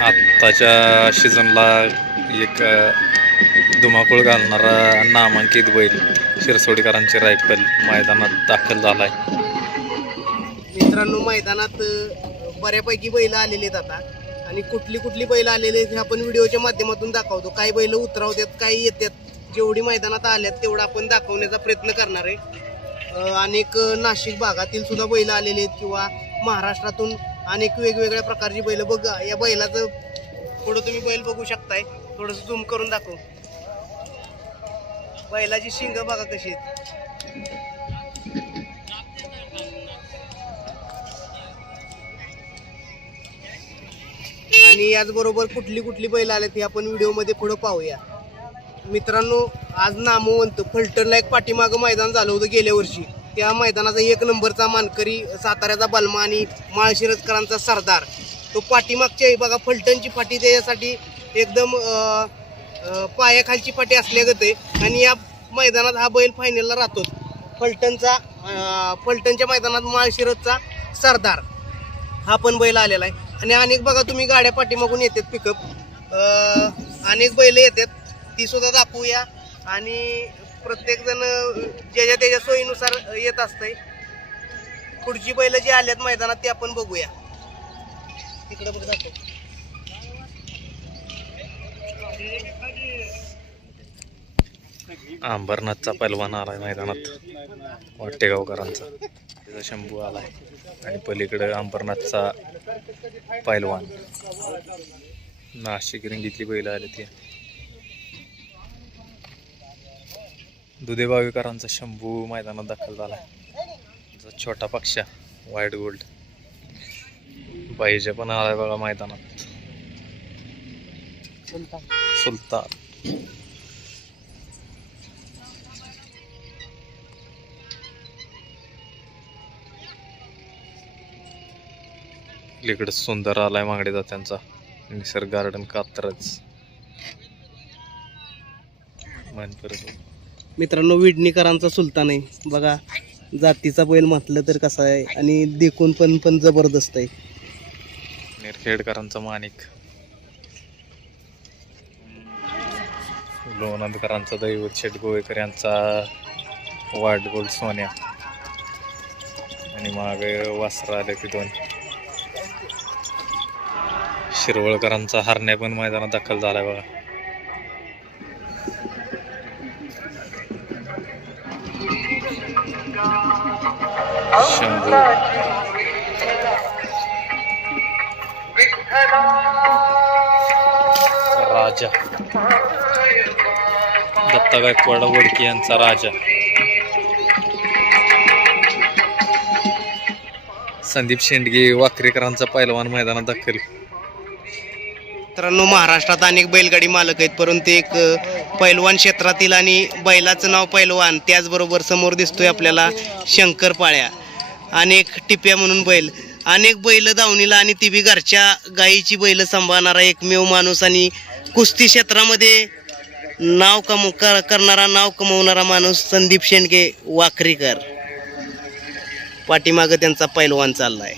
आत्ताच्या सीझनला एक धुमाकूळ घालणारा नामांकित बैल शिरसोडीकरांची रायफल मैदानात दाखल झाला आहे मित्रांनो मैदानात बऱ्यापैकी बैल आलेले आहेत आता. आणि कुठली कुठली बैल आलेले आहेत हे आपण व्हिडिओच्या माध्यमातून दाखवतो. काही बैल उतरावतात काही येतात जेवढी मैदानात आल्यात तेवढं आपण दाखवण्याचा प्रयत्न करणार आहे. अनेक नाशिक भागातील सुद्धा बैल आलेले आहेत किंवा महाराष्ट्रातून अनेक वेगवेगळ्या प्रकारची बैल. बघा या बैलाचं पुढं तुम्ही बैल बघू शकताय. थोडंसं झूम करून दाखव. बैलाची शिंग बघा कशी आणि याचबरोबर कुठली कुठली बैल आले ती आपण व्हिडिओमध्ये पुढं पाहूया. मित्रांनो आज नामवंत फलटणला एक पाठीमागं मैदान झालं होतं गेल्या वर्षी. त्या मैदानाचा एक नंबरचा मानकरी साताऱ्याचा बलमा आणि माळशिरसकरांचा सरदार. तो पाठीमागच्या बघा फलटणची पाठी त्याच्यासाठी एकदम पायाखालची पाठी असल्यागत आहे आणि या मैदानात हा बैल फायनलला राहतो. फलटणचा फलटणच्या मैदानात माळशिरसचा सरदार हा पण बैल आलेला आहे. आणि अनेक बघा तुम्ही गाड्या पाठीमागून येतात पिकअप अनेक बैल येतात. ती सुद्धा दाखवूया. आणि प्रत्येकजण ज्याच्या त्याच्या सोयीनुसार येत असतंय. पुढची बैल जी आल्यात मैदानात ती आपण बघूया. तिकडे बघ जातो. अंबरनाथचा पैलवान आलाय मैदानात. वाटेगावकरांचा त्याचा शंभू आलाय. आणि पलीकडे अंबरनाथचा पैलवान. नाशिक रिंगीतली बैल आली ती. दुधेबावीकरांचा शंभू मैदानात दाखल झाला. त्याचा छोटा पक्षा व्हाईट गोल्ड पाहिजे पण आलाय बघा मैदानात. सुलतान. इकडे सुंदर आलाय मागडे त्यांचा. निसर्ग गार्डन कात्रज. मानकरच. मित्रांनो विडणीकरांचा सुलतान आहे. बघा जातीचा बैल म्हटलं तर कसा आहे आणि देखून पण पण जबरदस्त आहे. निरखेडकरांचा माणिक लोणंदकरांचा दैवत शेट गोवेकर यांचा वाट गोल सोन्या. आणि मागे वासरा आले की दोन. शिरवळकरांचा हरण्या पण मैदानात दाखल झालाय बघा. शंभू. राजा. दत्ता गायकवाड वडकी यांचा राजा. संदीप शेंडगे वाकरेकरांचा पैलवान मैदानात दाखल. मित्रांनो महाराष्ट्रात अनेक बैलगाडी मालक आहेत परंतु एक पैलवान क्षेत्रातील आणि बैलाचं नाव पैलवान त्याचबरोबर समोर दिसतोय आपल्याला शंकर पाळ्या. अनेक टिप्या म्हणून बैल. अनेक बैल दावणीला आणि ती बी घरच्या गायीची बैल सांभाळणारा एकमेव माणूस आणि कुस्ती क्षेत्रामध्ये नाव कम कर- करणारा नाव कमवणारा माणूस संदीप शेंडगे वाकरीकर. पाठीमागं त्यांचा पैलवान चाललाय.